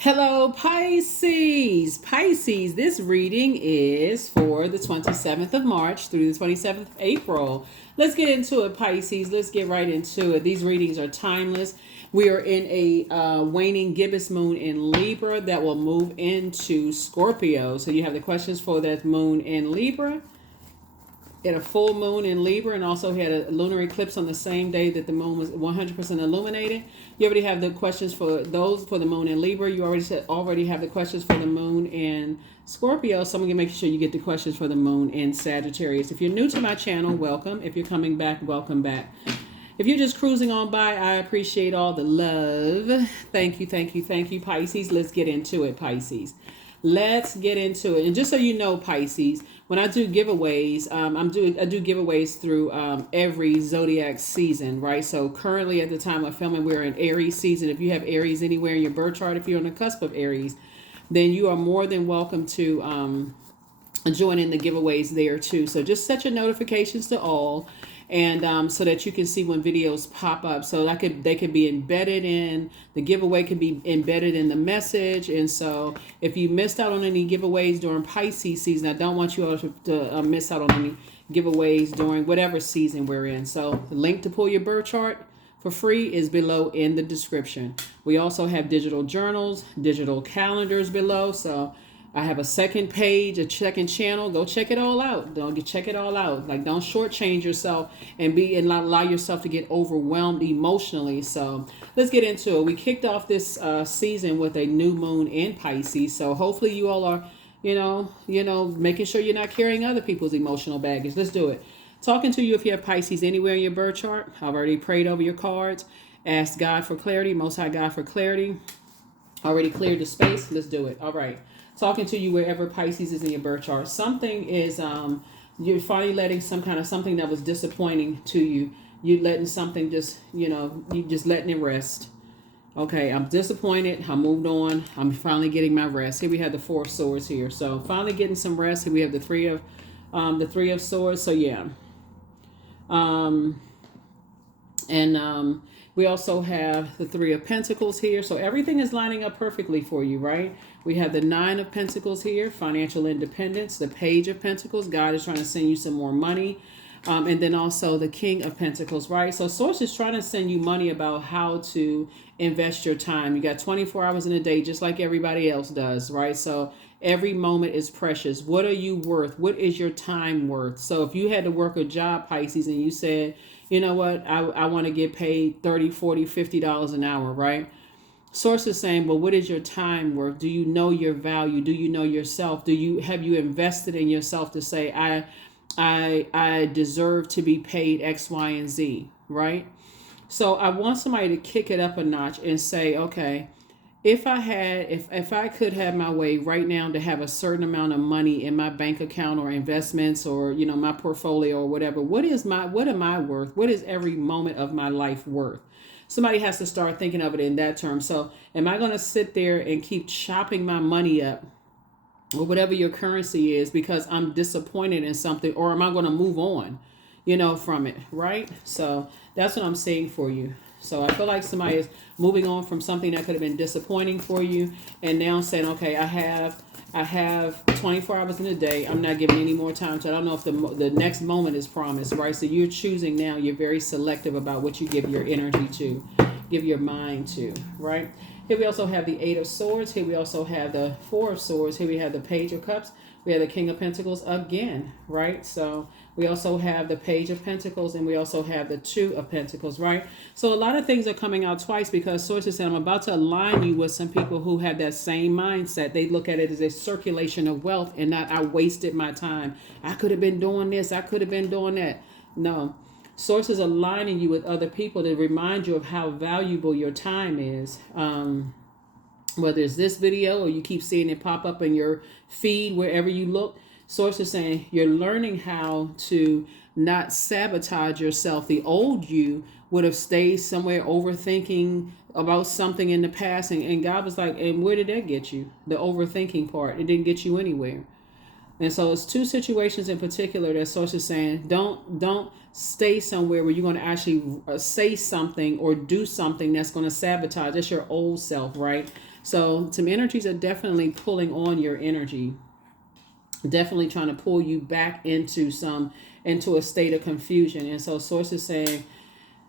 Hello, Pisces. Pisces, this reading is for the 27th of March through the 27th of April. Let's get into it, Pisces. Let's get right into it. These readings are timeless. We are in a waning gibbous moon in Libra that will move into Scorpio. So you have the questions for that moon in Libra, had a full moon in Libra, and also had a lunar eclipse on the same day that the moon was 100% illuminated. You already have the questions for those for the moon in Libra. You already have the questions for the moon in Scorpio. So I'm going to make sure you get the questions for the moon in Sagittarius. If you're new to my channel, welcome. If you're coming back, welcome back. If you're just cruising on by, I appreciate all the love. Thank you, thank you, thank you, Pisces. Let's get into it, Pisces. Let's get into it. And just so you know, Pisces, when I do giveaways, I do giveaways through every Zodiac season, right? So currently at the time of filming, we're in Aries season. If you have Aries anywhere in your birth chart, if you're on the cusp of Aries, then you are more than welcome to join in the giveaways there too. So just set your notifications to all, and so that you can see when videos pop up. So they could be embedded in the giveaway, could be embedded in the message. And so if you missed out on any giveaways during Pisces season, I don't want you all to miss out on any giveaways during whatever season we're in. So the link to pull your birth chart for free is below in the description. We also have digital journals, digital calendars below. So I have a second page, a second channel. Go check it all out. Check it all out. Like, don't shortchange yourself and allow yourself to get overwhelmed emotionally. So let's get into it. We kicked off this season with a new moon in Pisces. So hopefully you all are, making sure you're not carrying other people's emotional baggage. Let's do it. Talking to you if you have Pisces anywhere in your birth chart. I've already prayed over your cards. Asked God for clarity, Most High God for clarity. Already cleared the space. Let's do it. All right. Talking to you wherever Pisces is in your birth chart. Something is, you're finally letting something that was disappointing to you. You're letting something you just letting it rest. Okay, I'm disappointed. I moved on. I'm finally getting my rest. Here we have the Four of Swords here. So finally getting some rest. Here we have the Three of Swords. So yeah. We also have the Three of Pentacles here. So everything is lining up perfectly for you, right? We have the Nine of Pentacles here, financial independence. The Page of Pentacles, God is trying to send you some more money. And then also the King of Pentacles, right? So Source is trying to send you money about how to invest your time. You got 24 hours in a day, just like everybody else does, right? So every moment is precious. What are you worth? What is your time worth? So if you had to work a job, Pisces, and you said, you know what, I want to get paid $30, $40, $50 an hour, right? Source is saying, well, what is your time worth? Do you know your value? Do you know yourself? Have you invested in yourself to say, I deserve to be paid X, Y, and Z, right? So I want somebody to kick it up a notch and say, okay, if I could have my way right now to have a certain amount of money in my bank account or investments or, my portfolio or whatever, what am I worth? What is every moment of my life worth? Somebody has to start thinking of it in that term. So am I going to sit there and keep chopping my money up or whatever your currency is because I'm disappointed in something, or am I going to move on, from it, right? So that's what I'm saying for you. So I feel like somebody is moving on from something that could have been disappointing for you, and now saying, okay, I have 24 hours in a day. I'm not giving any more time to it. I don't know if the next moment is promised, right? So you're choosing now. You're very selective about what you give your energy to, give your mind to, right? Here we also have the Eight of Swords. Here we also have the Four of Swords. Here we have the Page of Cups. We have the King of Pentacles again, right? So we also have the Page of Pentacles, and we also have the Two of Pentacles, right? So a lot of things are coming out twice because sources said, I'm about to align you with some people who have that same mindset. They look at it as a circulation of wealth and not, I wasted my time. I could have been doing this. I could have been doing that. No. Sources aligning you with other people to remind you of how valuable your time is. Whether it's this video or you keep seeing it pop up in your feed wherever you look, Source is saying you're learning how to not sabotage yourself. The old you would have stayed somewhere overthinking about something in the past, and God was like, and where did that get you? The overthinking part. It didn't get you anywhere. And so it's two situations in particular that Source is saying, don't stay somewhere where you're going to actually say something or do something that's going to sabotage. That's your old self, right? So some energies are definitely pulling on your energy, definitely trying to pull you back into a state of confusion. And so source is saying,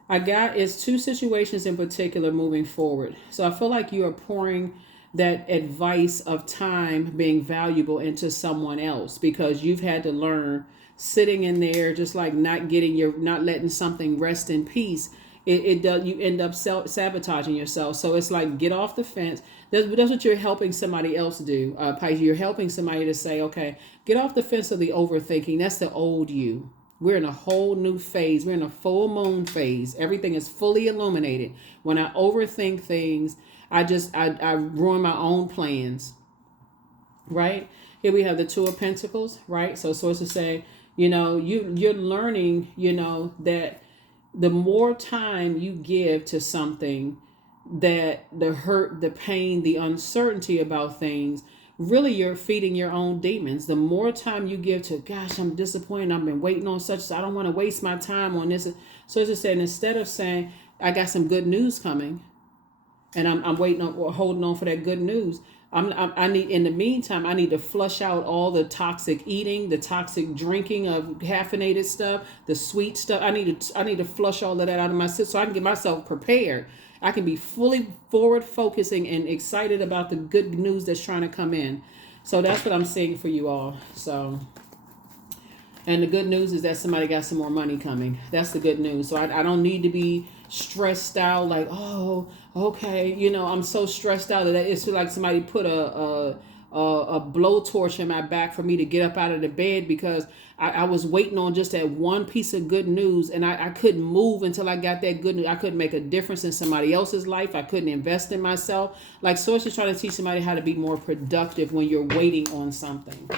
it's two situations in particular moving forward. So I feel like you are pouring that advice of time being valuable into someone else, because you've had to learn sitting in there, just like not letting something rest in peace. It does, you end up sabotaging yourself. So it's like, get off the fence. That's what you're helping somebody else do, Pisces. You're helping somebody to say, okay, get off the fence of the overthinking. That's the old you. We're in a whole new phase. We're in a full moon phase. Everything is fully illuminated. When I overthink things, I ruin my own plans, right? Here we have the Two of Pentacles, right? So sources say, you're learning, that the more time you give to something, that the hurt, the pain, the uncertainty about things, really you're feeding your own demons. The more time you give to, gosh, I'm disappointed, I've been waiting on such, I don't want to waste my time on this. So as I said, instead of saying, I got some good news coming, and I'm waiting on or holding on for that good news, I need, in the meantime, I need to flush out all the toxic eating, the toxic drinking of caffeinated stuff, the sweet stuff. I need to flush all of that out of my system so I can get myself prepared. I can be fully forward focusing and excited about the good news that's trying to come in. So that's what I'm seeing for you all. So, and the good news is that somebody got some more money coming. That's the good news. So I don't need to be stressed out like, oh, okay, I'm so stressed out that it's like somebody put a blowtorch in my back for me to get up out of the bed, because I was waiting on just that one piece of good news, and I couldn't move until I got that good news. I couldn't make a difference in somebody else's life. I couldn't invest in myself. Like Source is trying to teach somebody how to be more productive when you're waiting on something,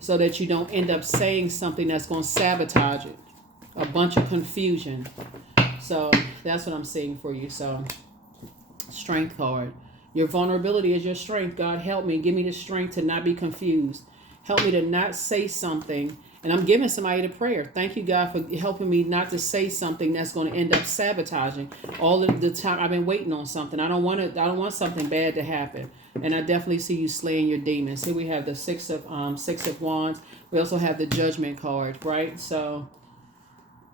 so that you don't end up saying something that's going to sabotage it. A bunch of confusion. So that's what I'm seeing for you. So Strength card. Your vulnerability is your strength. God, help me. Give me the strength to not be confused. Help me to not say something. And I'm giving somebody the prayer. Thank you, God, for helping me not to say something that's going to end up sabotaging all of the time I've been waiting on something. I don't want something bad to happen. And I definitely see you slaying your demons. Here we have the Six of Wands. We also have the Judgment card, right? So,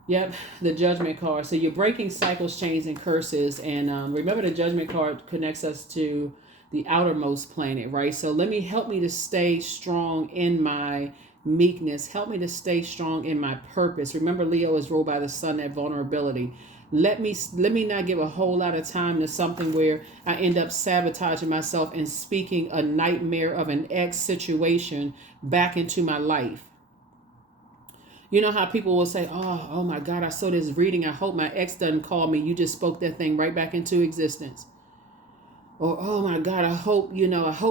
yep, the Judgment card. So you're breaking cycles, chains, and curses. And remember, the Judgment card connects us to the outermost planet, right? So help me to stay strong in my meekness. Help me to stay strong in my purpose. Remember, Leo is ruled by the sun, that vulnerability. Let me not give a whole lot of time to something where I end up sabotaging myself and speaking a nightmare of an ex situation back into my life. You know how people will say, oh my God, I saw this reading. I hope my ex doesn't call me. You just spoke that thing right back into existence. Or, oh my God, I hope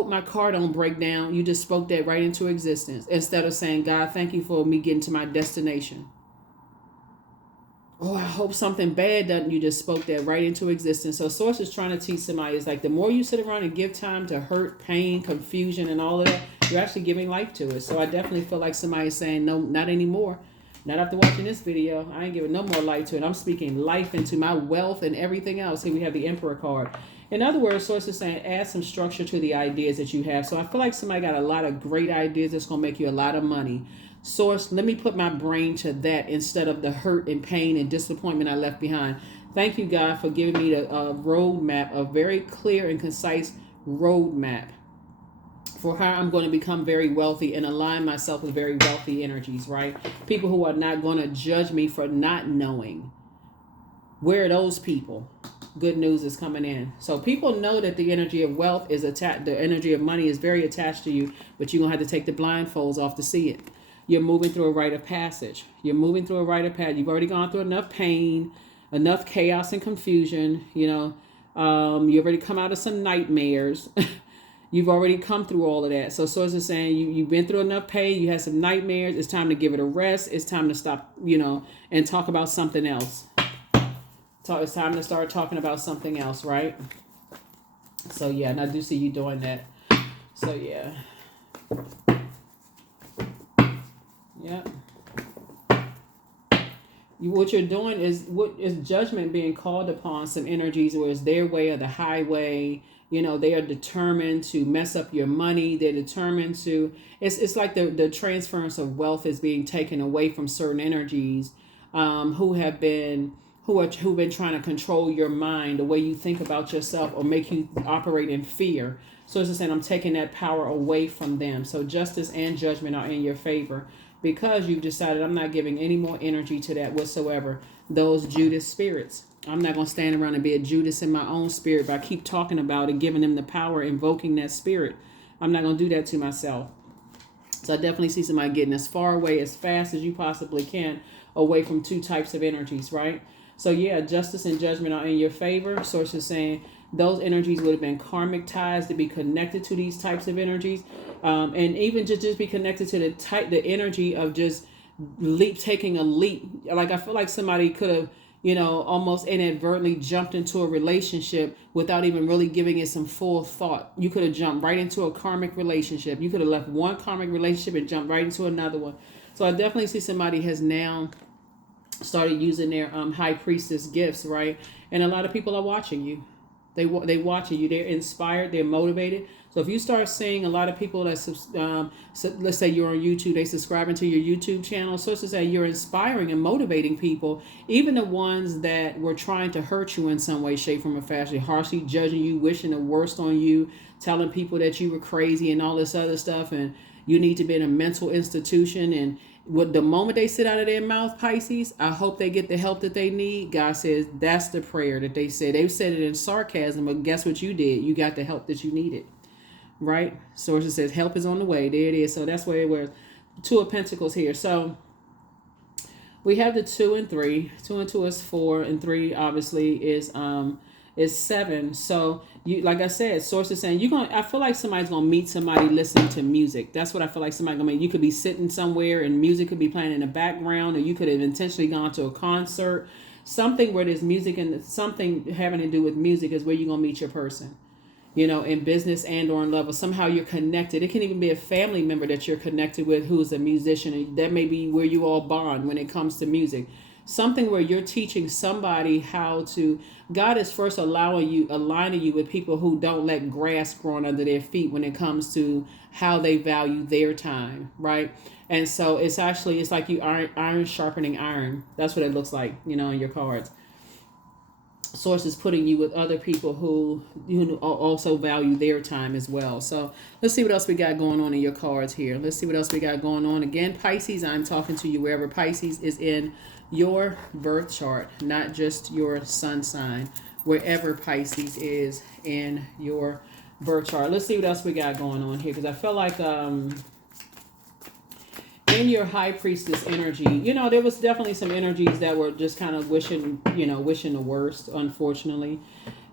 my car don't break down. You just spoke that right into existence. Instead of saying, God, thank you for me getting to my destination. Oh, I hope something bad doesn't. You just spoke that right into existence. So Source is trying to teach somebody, is like, the more you sit around and give time to hurt, pain, confusion, and all of that, you're actually giving life to it. So I definitely feel like somebody's saying, no, not anymore. Not after watching this video. I ain't giving no more life to it. I'm speaking life into my wealth and everything else. Here we have the Emperor card. In other words, Source is saying, add some structure to the ideas that you have. So I feel like somebody got a lot of great ideas that's going to make you a lot of money. Source, let me put my brain to that instead of the hurt and pain and disappointment I left behind. Thank you, God, for giving me a roadmap, a very clear and concise roadmap for how I'm going to become very wealthy and align myself with very wealthy energies, right? People who are not going to judge me for not knowing. Where are those people? Good news is coming in. So people know that the energy of wealth is attached, the energy of money is very attached to you, but you're going to have to take the blindfolds off to see it. You're moving through a rite of passage. You've already gone through enough pain, enough chaos and confusion. You already come out of some nightmares. You've already come through all of that. So Source is saying you've been through enough pain. You had some nightmares. It's time to give it a rest. It's time to stop, and talk about something else. It's time to start talking about something else, right? So yeah, and I do see you doing that. So yeah. Yeah. What you're doing is judgment being called upon some energies where it's their way or the highway. You know, they are determined to mess up your money. They're determined to, it's like the transference of wealth is being taken away from certain energies who've been trying to control your mind, the way you think about yourself, or make you operate in fear. So it's just saying I'm taking that power away from them. So justice and judgment are in your favor because you've decided I'm not giving any more energy to that whatsoever. Those Judas spirits. I'm not going to stand around and be a Judas in my own spirit, but I keep talking about it, giving them the power, invoking that spirit. I'm not going to do that to myself. So I definitely see somebody getting as far away as fast as you possibly can away from two types of energies, right? So yeah, justice and judgment are in your favor. Source is saying those energies would have been karmic ties to be connected to these types of energies, and even to just be connected to the energy of just taking a leap. Like I feel like somebody could have, almost inadvertently jumped into a relationship without even really giving it some full thought. You could have jumped right into a karmic relationship. You could have left one karmic relationship and jumped right into another one. So I definitely see somebody has now started using their high priestess gifts, right? And a lot of people are watching you. They watching you. They're inspired. They're motivated. So if you start seeing a lot of people that, let's say you're on YouTube, they subscribing to your YouTube channel. So to say you're inspiring and motivating people, even the ones that were trying to hurt you in some way, shape, form, or fashion, harshly judging you, wishing the worst on you, telling people that you were crazy and all this other stuff, and you need to be in a mental institution. And with the moment they sit out of their mouth, Pisces, I hope they get the help that they need. God says that's the prayer that they said. They said it in sarcasm, but guess what you did? You got the help that you needed. Right? Source says help is on the way. There it is. So that's where it was. Two of Pentacles here. So we have the 2 and 3. 2 and 2 is 4, and 3 obviously is 7. So you, like I said, source is saying I feel like somebody's gonna meet somebody listening to music. That's what I feel like somebody's gonna meet. You could be sitting somewhere and music could be playing in the background, or you could have intentionally gone to a concert. Something where there's music and something having to do with music is where you're gonna meet your person. In business and or in love, or somehow you're connected. It can even be a family member that you're connected with who's a musician, and that may be where you all bond when it comes to music. Something where you're teaching somebody how to, God is first aligning you with people who don't let grass grow under their feet when it comes to how they value their time, right? And so it's like you iron sharpening iron. That's what it looks like, in your cards. Source is putting you with other people who also value their time as well. So let's see what else we got going on in your cards here. Let's see what else we got going on. Again, Pisces, I'm talking to you wherever Pisces is in your birth chart, not just your sun sign, wherever Pisces is in your birth chart. Let's see what else we got going on here, because I feel like in your high priestess energy, there was definitely some energies that were just kind of wishing the worst, unfortunately.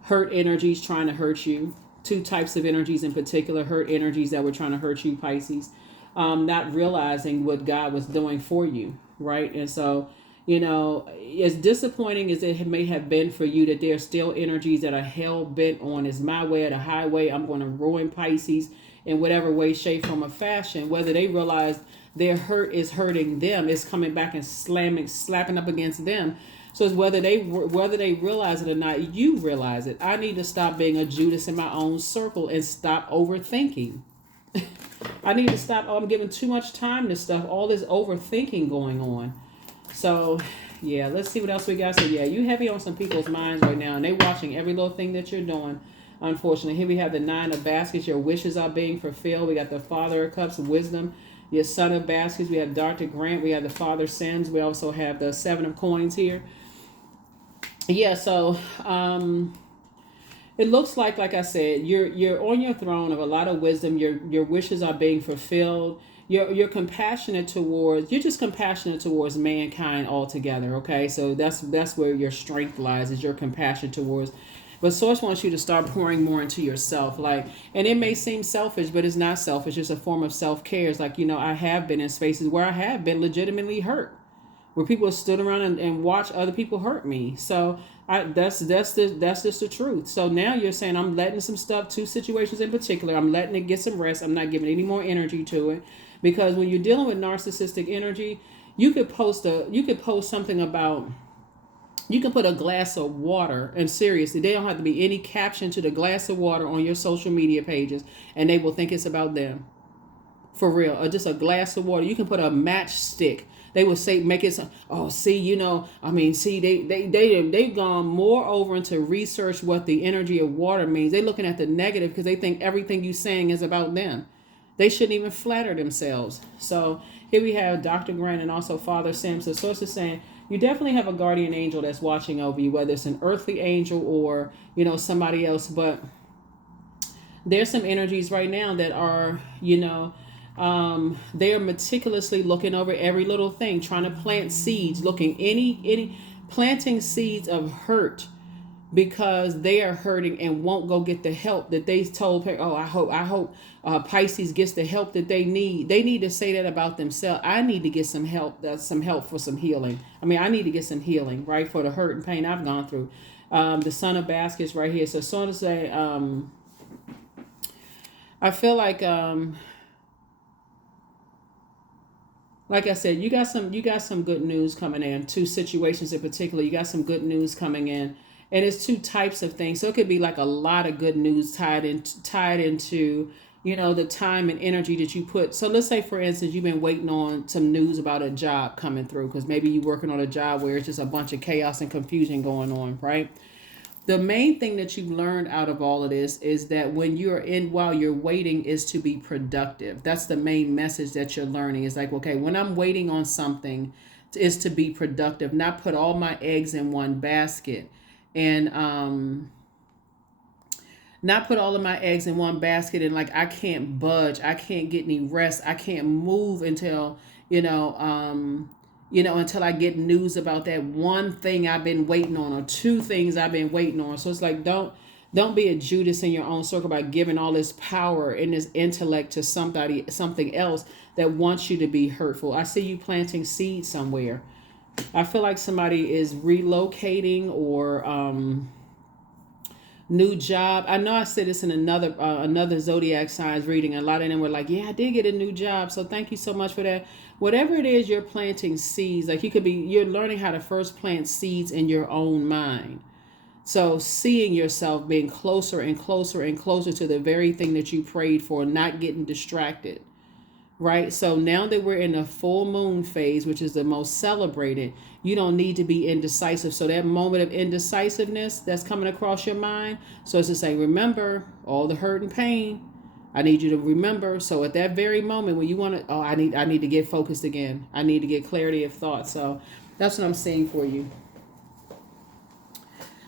Hurt energies trying to hurt you. Two types of energies in particular, hurt energies that were trying to hurt you, Pisces. Not realizing what God was doing for you, right? And so, as disappointing as it may have been for you, that there are still energies that are hell bent on, is my way or the highway, I'm going to ruin Pisces in whatever way, shape, form, or fashion. Whether they realize their hurt is hurting them, it's coming back and slapping up against them. So it's whether they realize it or not, you realize it. I need to stop being a Judas in my own circle and stop overthinking. I need to stop. I'm giving too much time to stuff. All this overthinking going on. So yeah, let's see what else we got. So yeah, you heavy on some people's minds right now, and they watching every little thing that you're doing. Unfortunately, here we have the 9 of baskets. Your wishes are being fulfilled. We got the Father of Cups, wisdom. Your Son of baskets. We have Dr. Grant. We have the Father sends. We also have the 7 of coins here. Yeah, so it looks like I said, you're on your throne of a lot of wisdom. Your wishes are being fulfilled. You're compassionate towards. You're just compassionate towards mankind altogether. Okay, so that's where your strength lies, is your compassion towards. But Source wants you to start pouring more into yourself. And it may seem selfish, but it's not selfish. It's a form of self-care. It's like, I have been in spaces where I have been legitimately hurt, where people have stood around and watched other people hurt me. So that's just the truth. So now you're saying, I'm letting some stuff, 2 situations in particular, I'm letting it get some rest. I'm not giving any more energy to it. Because when you're dealing with narcissistic energy, you could post something about You can put a glass of water, and seriously, they don't have to be any caption to the glass of water on your social media pages, and they will think it's about them. For real. Or just a glass of water. You can put a matchstick. They will say, make it, oh, see, see, they've gone more over into research what the energy of water means. They're looking at the negative because they think everything you're saying is about them. They shouldn't even flatter themselves. So here we have Dr. Grant and also Father Sam. So source is saying, you definitely have a guardian angel that's watching over you, whether it's an earthly angel or, somebody else. But there's some energies right now that are, they're meticulously looking over every little thing, trying to plant seeds, planting seeds of hurt because they are hurting and won't go get the help that they told. Oh, I hope Pisces gets the help that they need. They need to say that about themselves. I need to get some help. That's some help for some healing. I need to get some healing, right, for the hurt and pain I've gone through. The Son of Baskets right here. So to say, I feel like I said, you got some good news coming in. Two situations in particular, you got some good news coming in, and it's two types of things. So it could be like a lot of good news tied into the time and energy that you put. So let's say, for instance, you've been waiting on some news about a job coming through because maybe you're working on a job where it's just a bunch of chaos and confusion going on, right? The main thing that you've learned out of all of this is that while you're waiting is to be productive. That's the main message that you're learning. Is like, okay, when I'm waiting on something is to be productive, not put all my eggs in one basket. And not put all of my eggs in one basket and like I can't budge, I can't get any rest, I can't move until until I get news about that one thing I've been waiting on or two things I've been waiting on. So it's like, don't be a Judas in your own circle by giving all this power and this intellect to something else that wants you to be hurtful. I see you planting seeds somewhere. I feel like somebody is relocating or new job. I know I said this in another Zodiac signs reading. A lot of them were like, yeah, I did get a new job. So thank you so much for that. Whatever it is, you're planting seeds. Like you're learning how to first plant seeds in your own mind. So seeing yourself being closer and closer and closer to the very thing that you prayed for, not getting distracted. Right? So now that we're in the full moon phase, which is the most celebrated, you don't need to be indecisive. So that moment of indecisiveness that's coming across your mind, so it's to say, remember all the hurt and pain. I need you to remember. So at that very moment when you want to, I need to get focused again. I need to get clarity of thought. So that's what I'm seeing for you.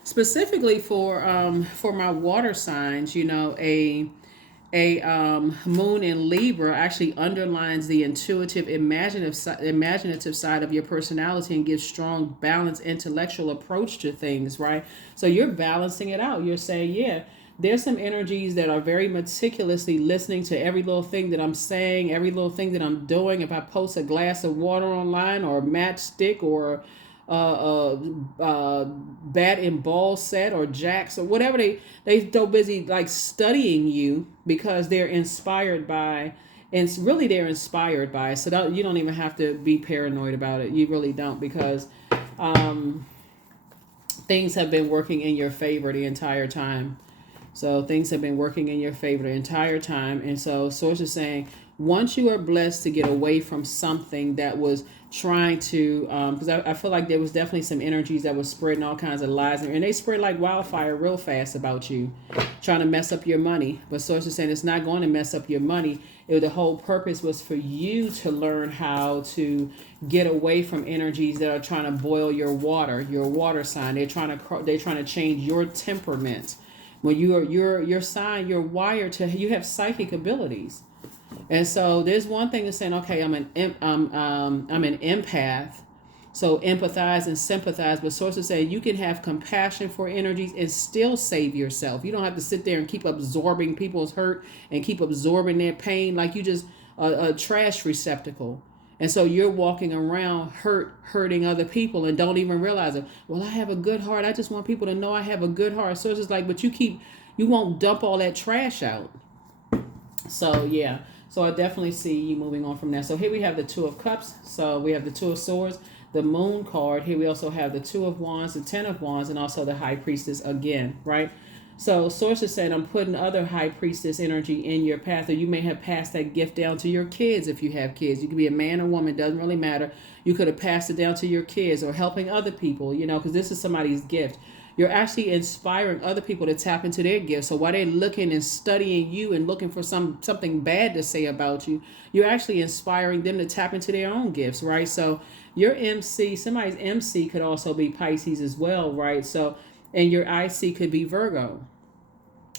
Specifically for my water signs, a moon in Libra actually underlines the intuitive, imaginative side of your personality and gives strong, balanced, intellectual approach to things, right? So you're balancing it out. You're saying, yeah, there's some energies that are very meticulously listening to every little thing that I'm saying, every little thing that I'm doing. If I post a glass of water online or a matchstick or bat and ball set or jacks or whatever, they so busy like studying you because they're inspired by, and really they're inspired by. So you don't even have to be paranoid about it. You really don't, because things have been working in your favor the entire time. So things have been working in your favor the entire time. And so source is saying, once you are blessed to get away from something that was trying to, because I feel like there was definitely some energies that was spreading all kinds of lies, and they spread like wildfire real fast about you, trying to mess up your money. But source is saying it's not going to mess up your money. The whole purpose was for you to learn how to get away from energies that are trying to boil your water sign. They're trying to change your temperament. When your sign, you're wired to, you have psychic abilities. And so there's one thing that's saying, okay, I'm an empath, so empathize and sympathize. But sources say you can have compassion for energies and still save yourself. You don't have to sit there and keep absorbing people's hurt and keep absorbing their pain like you just a trash receptacle. And so you're walking around hurting other people and don't even realize it. Well, I have a good heart. I just want people to know I have a good heart. So it's just like, but you won't dump all that trash out. So yeah. So I definitely see you moving on from that. So here we have the Two of Cups. So we have the Two of Swords, the Moon card. Here we also have the Two of Wands, the Ten of Wands, and also the High Priestess again, right? So Source is saying I'm putting other High Priestess energy in your path, or you may have passed that gift down to your kids if you have kids. You could be a man or woman, doesn't really matter. You could have passed it down to your kids or helping other people, because this is somebody's gift. You're actually inspiring other people to tap into their gifts. So while they're looking and studying you and looking for something bad to say about you, you're actually inspiring them to tap into their own gifts, right? So your MC, somebody's MC could also be Pisces as well, right? So, and your IC could be Virgo.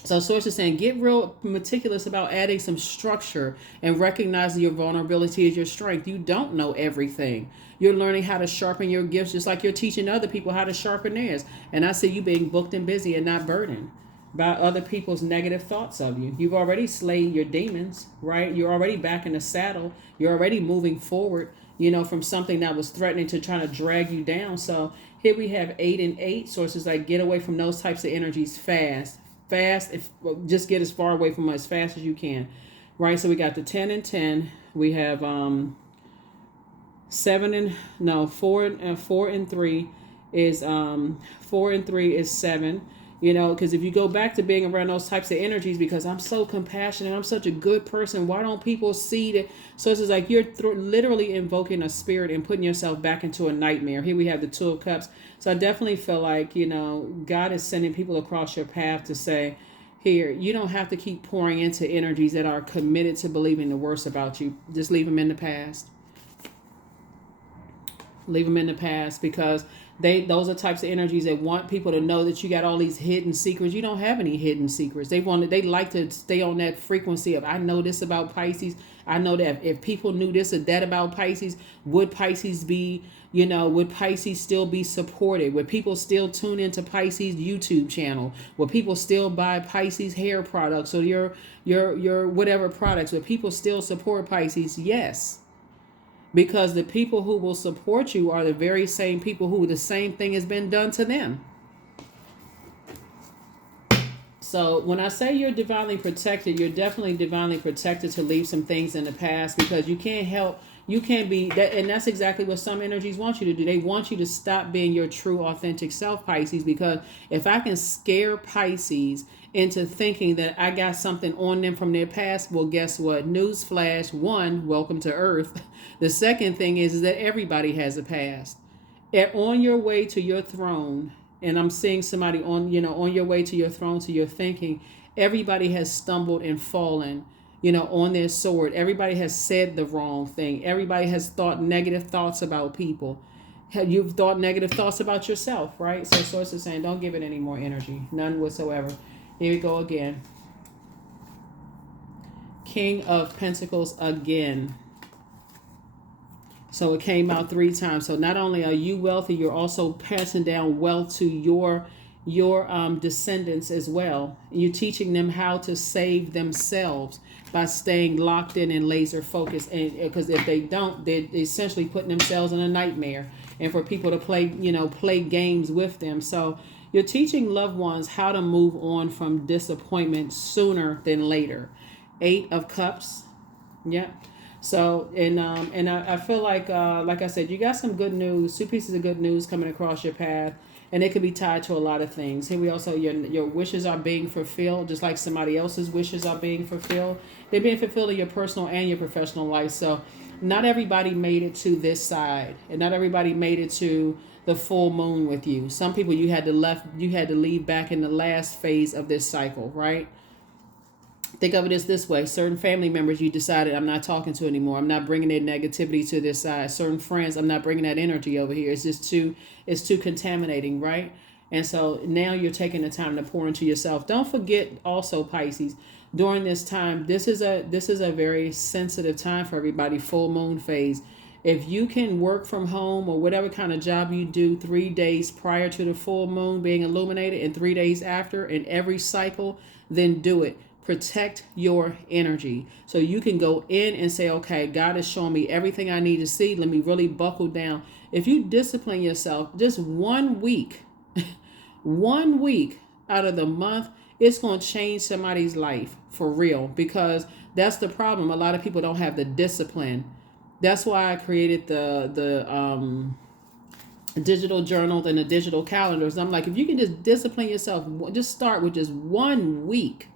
So Source is saying, get real meticulous about adding some structure and recognizing your vulnerability as your strength. You don't know everything. You're learning how to sharpen your gifts just like you're teaching other people how to sharpen theirs. And I see you being booked and busy and not burdened by other people's negative thoughts of you. You've already slayed your demons, right? You're already back in the saddle. You're already moving forward, from something that was threatening to trying to drag you down. So here we have 8 and 8. Sources like, get away from those types of energies fast. Just get as far away from us as fast as you can, right? So we got the 10 and 10. We have 4 and 3 is 4 and 3 is 7. Because if you go back to being around those types of energies, because I'm so compassionate, I'm such a good person, why don't people see that? So it's like you're literally invoking a spirit and putting yourself back into a nightmare. Here we have the Two of Cups. So I definitely feel like, God is sending people across your path to say, here, you don't have to keep pouring into energies that are committed to believing the worst about you. Just leave them in the past. Leave them in the past, because those are types of energies that want people to know that you got all these hidden secrets. You don't have any hidden secrets. They like to stay on that frequency of, I know this about Pisces. I know that if people knew this or that about Pisces, would Pisces still be supported? Would people still tune into Pisces YouTube channel? Would people still buy Pisces hair products or your whatever products? Would people still support Pisces? Yes. Because the people who will support you are the very same people who the same thing has been done to them. So when I say you're divinely protected, you're definitely divinely protected to leave some things in the past, because you can't be that. And that's exactly what some energies want you to do. They want you to stop being your true, authentic self, Pisces, because if I can scare Pisces into thinking that I got something on them from their past, well, guess what? Newsflash, one, welcome to Earth. The second thing is that everybody has a past. On your way to your throne, and I'm seeing somebody on your way to your throne, to your thinking, everybody has stumbled and fallen, on their sword. Everybody has said the wrong thing. Everybody has thought negative thoughts about people. You've thought negative thoughts about yourself, right? So Source is saying, don't give it any more energy, none whatsoever. Here we go again. King of Pentacles again. So it came out 3 times. So not only are you wealthy, you're also passing down wealth to your descendants as well. You're teaching them how to save themselves by staying locked in and laser focused. And because if they don't, they're essentially putting themselves in a nightmare. And for people to play games with them. So you're teaching loved ones how to move on from disappointment sooner than later. 8 of Cups. Yeah. So, and I feel like I said, you got some good news, 2 pieces of good news coming across your path, and it could be tied to a lot of things. Here we also, your wishes are being fulfilled, just like somebody else's wishes are being fulfilled. They're being fulfilled in your personal and your professional life. So not everybody made it to this side, and not everybody made it to the full moon with you. Some people you had to leave back in the last phase of this cycle, right? Think of it as this way. Certain family members you decided, I'm not talking to anymore. I'm not bringing their negativity to this side. Certain friends, I'm not bringing that energy over here. It's just too contaminating, right? And so now you're taking the time to pour into yourself. Don't forget also, Pisces, during this time, this is a very sensitive time for everybody, full moon phase. If you can work from home or whatever kind of job you do 3 days prior to the full moon being illuminated and 3 days after in every cycle, then do it. Protect your energy so you can go in and say, okay, God is showing me everything I need to see. Let me really buckle down. If you discipline yourself just 1 week, 1 week out of the month, it's going to change somebody's life for real, because that's the problem. A lot of people don't have the discipline. That's why I created the digital journals and the digital calendars. I'm like, if you can just discipline yourself, just start with just 1 week,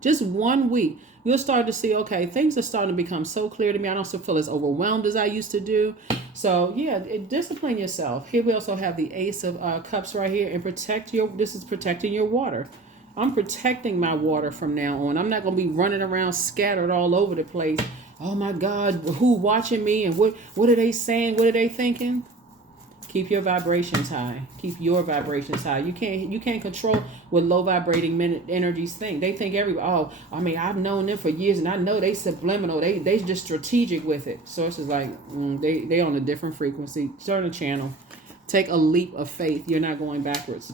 just 1 week, you'll start to see, okay, things are starting to become so clear to me. I don't still feel as overwhelmed as I used to do. So yeah, discipline yourself. Here we also have the Ace of Cups right here, and this is protecting your water. I'm protecting my water from now on. I'm not going to be running around scattered all over the place. Oh my God, who watching me, and what are they saying? What are they thinking? Keep your vibrations high. Keep your vibrations high. You can't control what low vibrating energies think. They think I've known them for years, and I know they subliminal. They just strategic with it. So it's just like they on a different frequency. Turn the channel. Take a leap of faith. You're not going backwards,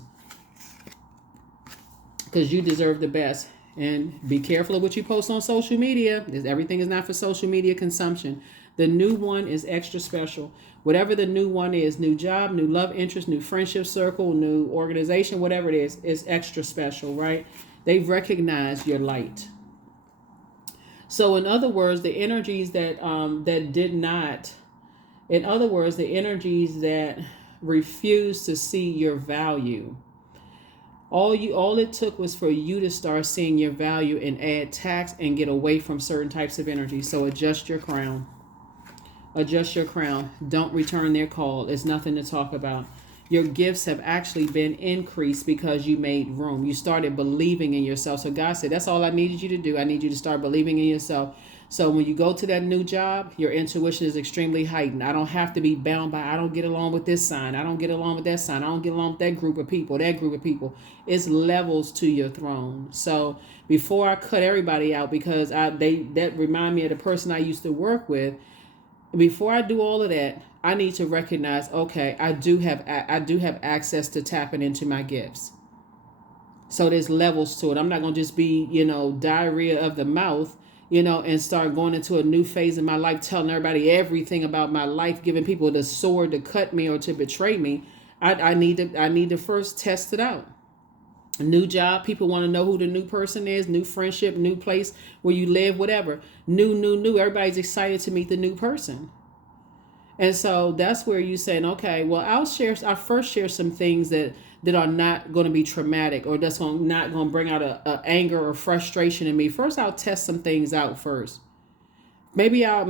because you deserve the best. And be careful of what you post on social media. Everything is not for social media consumption. The new one is extra special. Whatever the new one is, new job, new love interest, new friendship circle, new organization, whatever it is extra special, right? They've recognized your light. So in other words, the energies the energies that refuse to see your value. All it took was for you to start seeing your value and add tax and get away from certain types of energy. So adjust your crown. Adjust your crown. Don't return their call. It's nothing to talk about. Your gifts have actually been increased because you made room. You started believing in yourself. So God said, that's all I needed you to do. I need you to start believing in yourself. So when you go to that new job, your intuition is extremely heightened. I don't have to be bound by, I don't get along with this sign. I don't get along with that sign. I don't get along with that group of people, It's levels to your throne. So before I cut everybody out, because that remind me of the person I used to work with, before I do all of that, I need to recognize, okay, I do have access to tapping into my gifts. So there's levels to it. I'm not going to just be, diarrhea of the mouth, and start going into a new phase in my life, telling everybody everything about my life, giving people the sword to cut me or to betray me. I need to first test it out. A new job, people want to know who the new person is, new friendship, new place where you live, whatever. New. Everybody's excited to meet the new person. And so that's where you saying, okay, well, I'll first share some things that are not going to be traumatic, or that's not going to bring out a anger or frustration in me. First, I'll test some things out first. Maybe I'll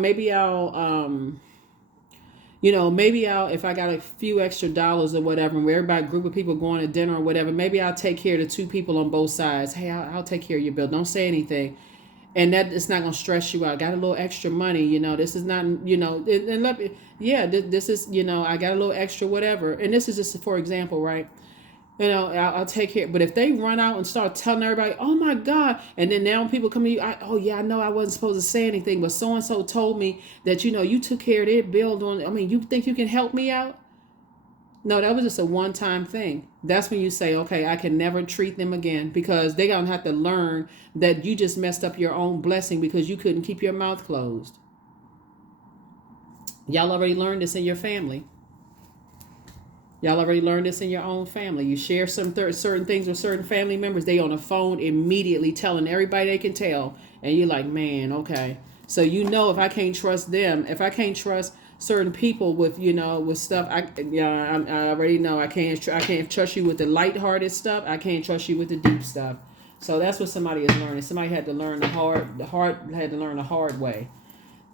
if I got a few extra dollars or whatever, and everybody, group of people going to dinner or whatever, maybe I'll take care of the two people on both sides. Hey, I'll take care of your bill. Don't say anything. And that it's not going to stress you out. Got a little extra money, this is not, this is, I got a little extra whatever. And this is just for example, right? I'll take care. But if they run out and start telling everybody, oh my God, and then now people come to you, I know I wasn't supposed to say anything, but so-and-so told me that, you took care of their bill. You think you can help me out? No, that was just a one-time thing. That's when you say, okay, I can never treat them again, because they're going to have to learn that you just messed up your own blessing because you couldn't keep your mouth closed. Y'all already learned this in your family. Y'all already learned this in your own family. You share some certain things with certain family members. They on the phone immediately telling everybody they can tell. And you're like, man, okay. So if I can't trust them, if I can't trust certain people with stuff, I already know I can't trust you with the lighthearted stuff. I can't trust you with the deep stuff. So that's what somebody is learning. Somebody had to learn the hard way.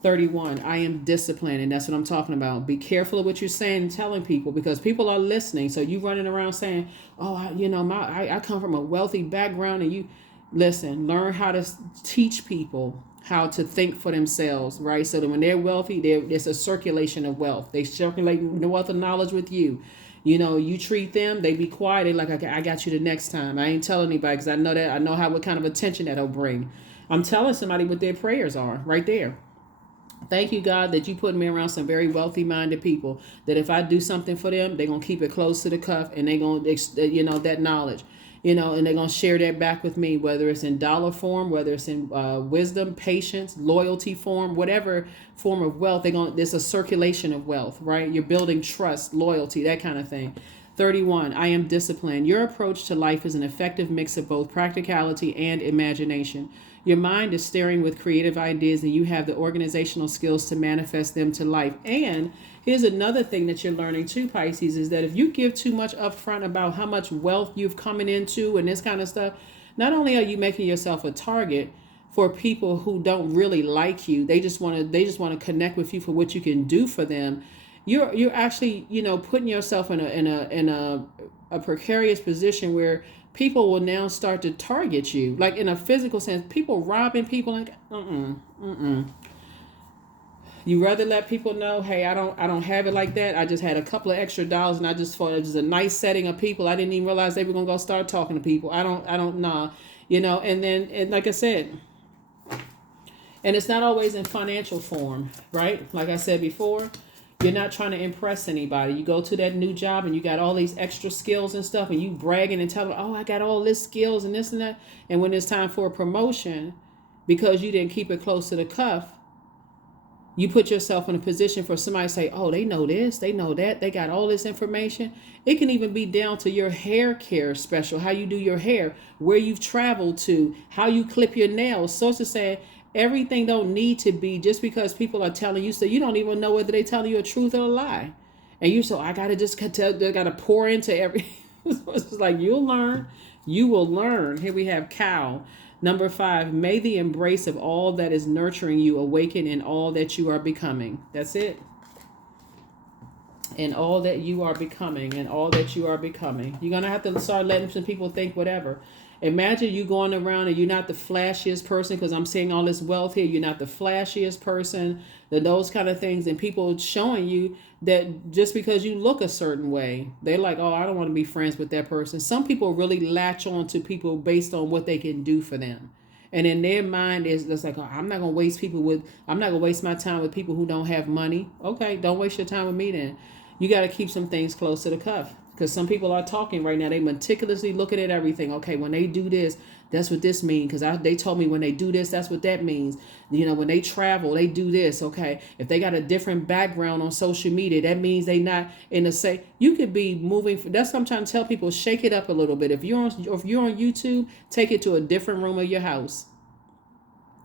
31, I am disciplined, and that's what I'm talking about. Be careful of what you're saying and telling people, because people are listening. So you running around saying, oh, I come from a wealthy background, and you listen, learn how to teach people how to think for themselves, right? So that when they're wealthy, there's a circulation of wealth. They circulate the wealth of knowledge with you. You treat them, they be quiet. They like, okay, I got you the next time. I ain't telling anybody, because I know what kind of attention that'll bring. I'm telling somebody what their prayers are right there. Thank you, God, that you put me around some very wealthy-minded people, that if I do something for them, they're going to keep it close to the cuff, and they're going to, that knowledge, and they're going to share that back with me, whether it's in dollar form, whether it's in wisdom, patience, loyalty form, whatever form of wealth, there's a circulation of wealth, right? You're building trust, loyalty, that kind of thing. 31, I am disciplined. Your approach to life is an effective mix of both practicality and imagination. Your mind is staring with creative ideas, and you have the organizational skills to manifest them to life. And here's another thing that you're learning too, Pisces, is that if you give too much upfront about how much wealth you've coming into and this kind of stuff, not only are you making yourself a target for people who don't really like you, they just want to connect with you for what you can do for them. You're actually, putting yourself in a precarious position where people will now start to target you, like in a physical sense. People robbing people, like You rather let people know, hey, I don't have it like that. I just had a couple of extra dollars, and I just thought it was a nice setting of people. I didn't even realize they were gonna go start talking to people. I don't know, and like I said. And it's not always in financial form, right? Like I said before, you're not trying to impress anybody. You go to that new job and you got all these extra skills and stuff, and you bragging and telling, oh, I got all this skills and this and that. And when it's time for a promotion, because you didn't keep it close to the cuff, you put yourself in a position for somebody to say, oh, they know this, they know that, they got all this information. It can even be down to your hair care special, how you do your hair, where you've traveled to, how you clip your nails. So to say, everything don't need to be just because people are telling you, so you don't even know whether they telling you a truth or a lie. And you so I gotta just tell, they gotta pour into every. It's like you will learn. Here we have cow. Number 5, may the embrace of all that is nurturing you awaken in all that you are becoming. That's it. And all that you are becoming, and all that you are becoming. You're gonna have to start letting some people think whatever. Imagine you going around and you're not the flashiest person, because I'm seeing all this wealth here. You're not the flashiest person, those kind of things, and people showing you that just because you look a certain way, they're like, oh, I don't want to be friends with that person. Some people really latch on to people based on what they can do for them. And in their mind is it's like, oh, I'm not gonna waste my time with people who don't have money. Okay, don't waste your time with me then. You got to keep some things close to the cuff. Because some people are talking right now. They meticulously looking at everything. Okay, when they do this, that's what this means. Because they told me when they do this, that's what that means. When they travel, they do this. Okay, if they got a different background on social media, that means they not in the same. You could be moving. That's sometimes tell people, shake it up a little bit. If you're on YouTube, take it to a different room of your house.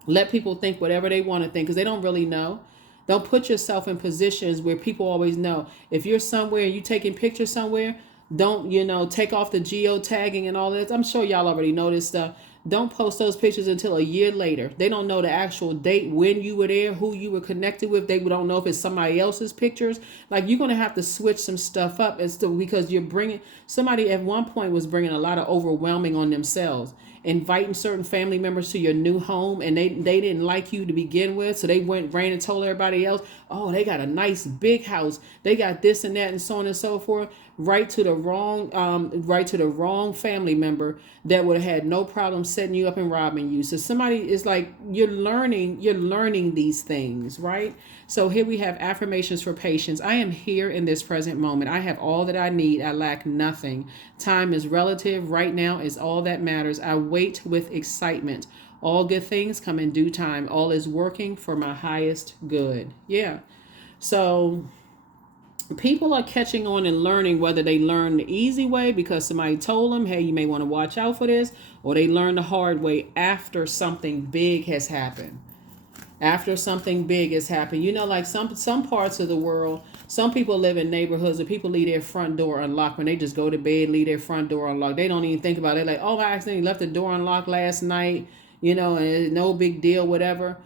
Let people think whatever they want to think, because they don't really know. Don't put yourself in positions where people always know. If you're somewhere and you taking pictures somewhere, don't, take off the geotagging and all that. I'm sure y'all already know this stuff. Don't post those pictures until a year later. They don't know the actual date, when you were there, who you were connected with. They don't know if it's somebody else's pictures. Like, you're going to have to switch some stuff up because you're bringing, somebody at one point was bringing a lot of overwhelming on themselves. Inviting certain family members to your new home, and they didn't like you to begin with, so they ran and told everybody else, oh, they got a nice big house, they got this and that and so on and so forth, right to the wrong family member that would have had no problem setting you up and robbing you. So somebody is like, you're learning these things, right? So here we have affirmations for patience. I am here in this present moment. I have all that I need. I lack nothing. Time is relative. Right now is all that matters. I wait with excitement. All good things come in due time. All is working for my highest good. Yeah. So people are catching on and learning, whether they learn the easy way because somebody told them, hey, you may want to watch out for this, or they learn the hard way after something big has happened. After something big has happened. Like some parts of the world, some people live in neighborhoods where people leave their front door unlocked. When they just go to bed, leave their front door unlocked. They don't even think about it. Like, oh, I accidentally left the door unlocked last night, and no big deal, whatever.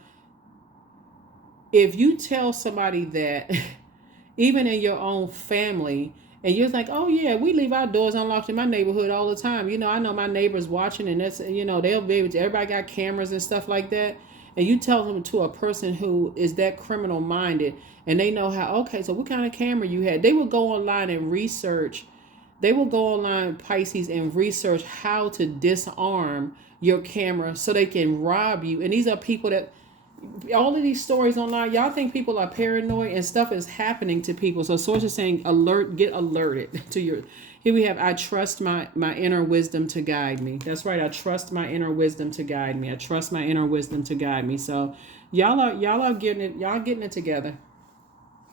If you tell somebody that, even in your own family, and you're like, oh yeah, we leave our doors unlocked in my neighborhood all the time. I know my neighbors watching, and that's, they'll be able to, everybody got cameras and stuff like that. And you tell them to a person who is that criminal minded, and they know how, okay, so what kind of camera you had? They will go online and research. They will go online, Pisces, and research how to disarm your camera so they can rob you. And these are people that, all of these stories online, y'all think people are paranoid, and stuff is happening to people. So sources saying, get alerted to your. Here we have, I trust my inner wisdom to guide me. That's right. I trust my inner wisdom to guide me. I trust my inner wisdom to guide me. So y'all are getting it. Y'all getting it together.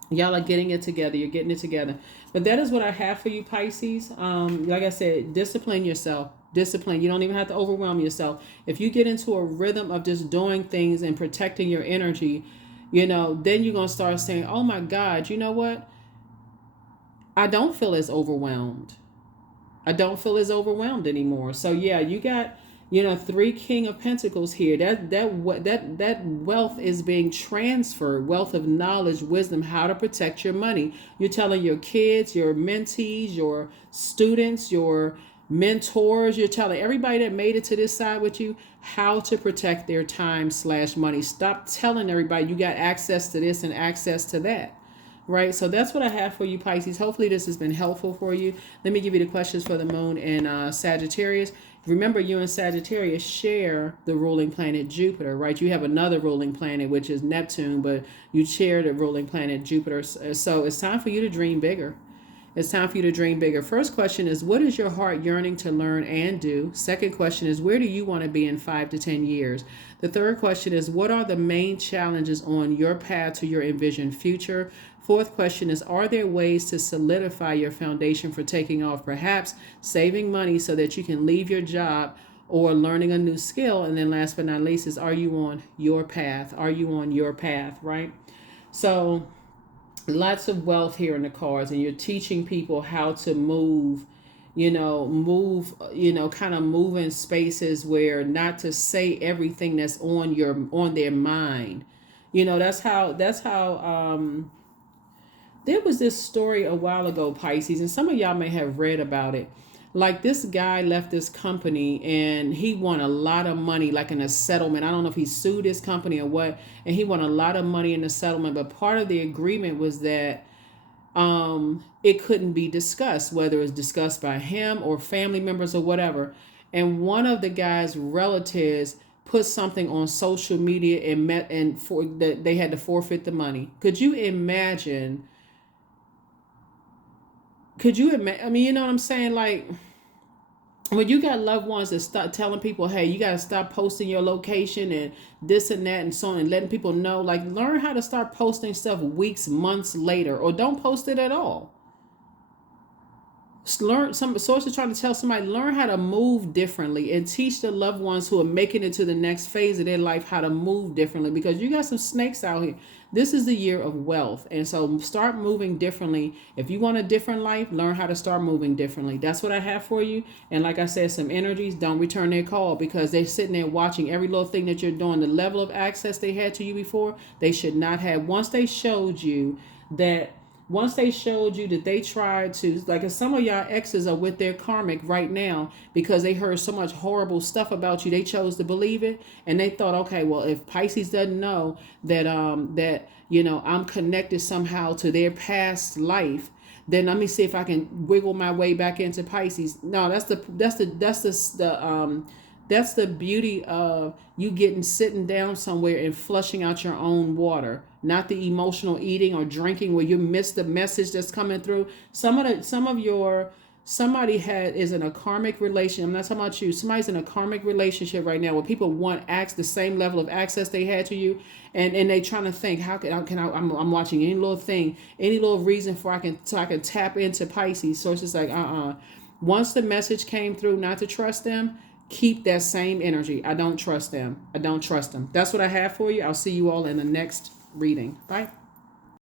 Y'all are getting it together. You're getting it together. But that is what I have for you, Pisces. Like I said, discipline yourself. Discipline. You don't even have to overwhelm yourself. If you get into a rhythm of just doing things and protecting your energy, then you're going to start saying, oh my God, you know what? I don't feel as overwhelmed. I don't feel as overwhelmed anymore. So yeah, you got, 3 King of Pentacles here. That wealth is being transferred. Wealth of knowledge, wisdom, how to protect your money. You're telling your kids, your mentees, your students, your mentors. You're telling everybody that made it to this side with you how to protect their time/money. Stop telling everybody you got access to this and access to that. Right, so that's what I have for you, Pisces. Hopefully this has been helpful for you. Let me give you the questions for the moon and Sagittarius. Remember, you and Sagittarius share the ruling planet Jupiter, right? You have another ruling planet, which is Neptune, but you share the ruling planet Jupiter. So it's time for you to dream bigger. It's time for you to dream bigger. First question is, what is your heart yearning to learn and do? Second question is, where do you want to be in 5 to 10 years? The third question is, what are the main challenges on your path to your envisioned future? Fourth question is, are there ways to solidify your foundation for taking off, perhaps saving money so that you can leave your job or learning a new skill? And then last but not least is, are you on your path? Are you on your path, right? So lots of wealth here in the cards, and you're teaching people how to move, kind of move in spaces where not to say everything that's on their mind. That's how there was this story a while ago, Pisces, and some of y'all may have read about it. Like, this guy left this company and he won a lot of money, like in a settlement. I don't know if he sued his company or what, and he won a lot of money in the settlement. But part of the agreement was that it couldn't be discussed, whether it's discussed by him or family members or whatever. And one of the guy's relatives put something on social media and they had to forfeit the money. Could you imagine? I mean, you know what I'm saying? Like, when you got loved ones that start telling people, hey, you got to stop posting your location and this and that and so on, and letting people know, like, learn how to start posting stuff weeks, months later, or don't post it at all. Some sources trying to tell somebody, learn how to move differently and teach the loved ones who are making it to the next phase of their life how to move differently, because you got some snakes out here. This is the year of wealth, and so start moving differently. If you want a different life, learn how to start moving differently. That's what I have for you. And like I said, some energies, don't return their call, because they're sitting there watching every little thing that you're doing. The level of access they had to you before, they should not have. Once they showed you that they tried to, like, some of y'all exes are with their karmic right now because they heard so much horrible stuff about you, they chose to believe it, and they thought, okay, well, if Pisces doesn't know that I'm connected somehow to their past life, then let me see if I can wiggle my way back into Pisces. No, that's the beauty of you sitting down somewhere and flushing out your own water, not the emotional eating or drinking where you miss the message that's coming through. Somebody is in a karmic relation. I'm not talking about you. Somebody's in a karmic relationship right now where people want the same level of access they had to you, and they trying to think, how can I? I'm watching any little thing, any little reason so I can tap into Pisces. So it's just like Once the message came through, not to trust them. Keep that same energy. I don't trust them. I don't trust them. That's what I have for you. I'll see you all in the next reading. Bye.